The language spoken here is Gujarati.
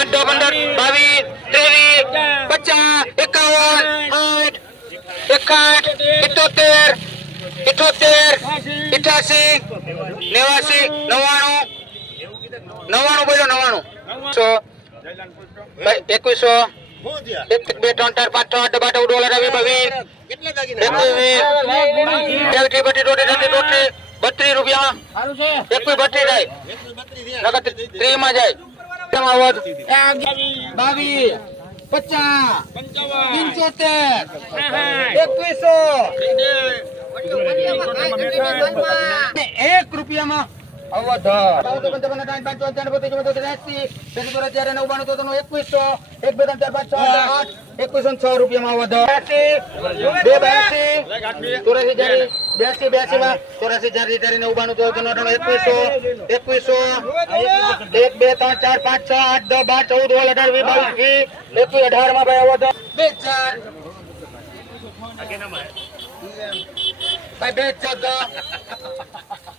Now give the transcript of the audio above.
8 10 15 20 21 25 51 58 78 88 89 બોલો 99 સો 2100 1 2 3 4 5 6 8 9 ડોલર આવી 32 રૂપિયા 21 32 જાય નગર 30 માં જાય 22 50 1 રૂપિયામાં અવધ 2106 રૂપિયામાં અવધ 18 માં ભાઈ અવધ 2 4 ભાઈ 2 14